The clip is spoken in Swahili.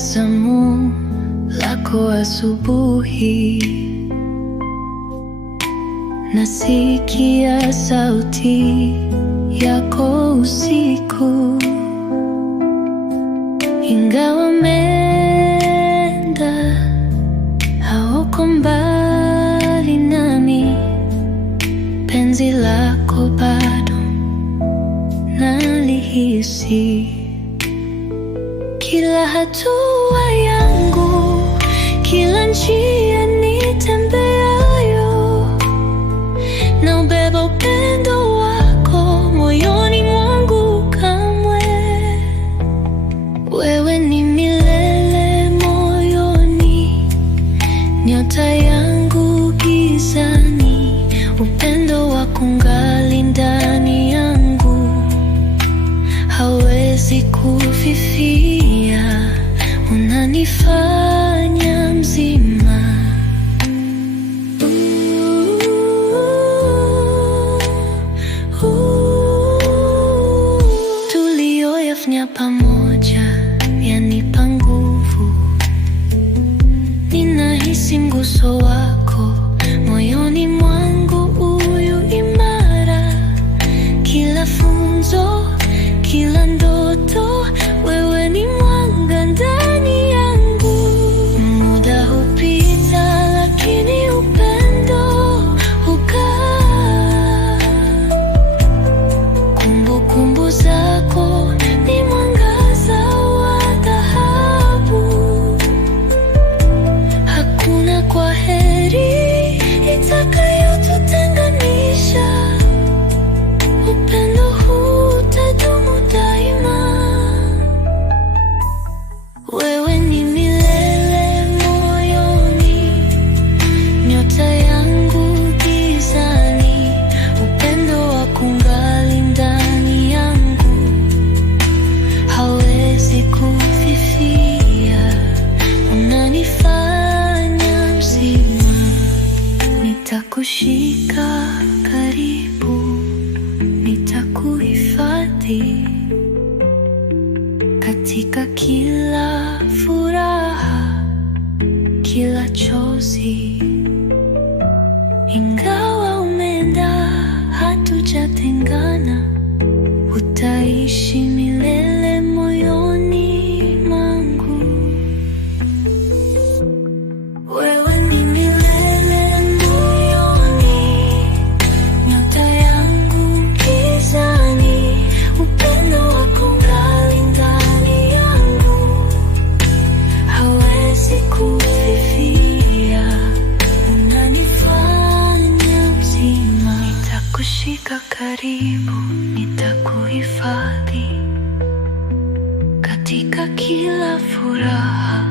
tabasamu lako asubuhi, nasikia sauti yako usiku. Ingawa umeenda, hauko mbali nami, penzi lako bado nalihisi. Kila hatua yangu, kila njia nitembeayo, naubeba upendo wako moyoni mwangu kamwe. Wewe ni milele moyoni, nyota yangu gizani, upendo wako ungali ndani yangu, hawezi kufifia, unanifanya mzima. Tuliyoyafanya pamoja yanipa nguvu, ninahisi mguso wako moyoni mwangu uyu imara. Kila funzo, kila ndoto, wewe ni mwanga ndani yangu. Muda hupita lakini upendo hukaa. Kumbukumbu zako ni mwangaza wa dhahabu. Hakuna kwaheri itakayotutenganisha. Upendo huu utadumu daima. Wewe ni milele moyoni, nyota yangu gizani, upendo wako ungali ndani yangu, hawezi kufifia, unanifanya mzima. Nitakushika karibu, nitakuhifadhi katika kila furaha, kila chozi. Ingawa umeenda, hatujatengana, utaishi milele moyoni mwangu. Wewe ni milele moyoni, nyota yangu gizani, upendo wako ungali ndani yangu, hawezi kufifia, unanifanya mzima. Nitakushika karibu, nitakuhifadhi katika kila furaha,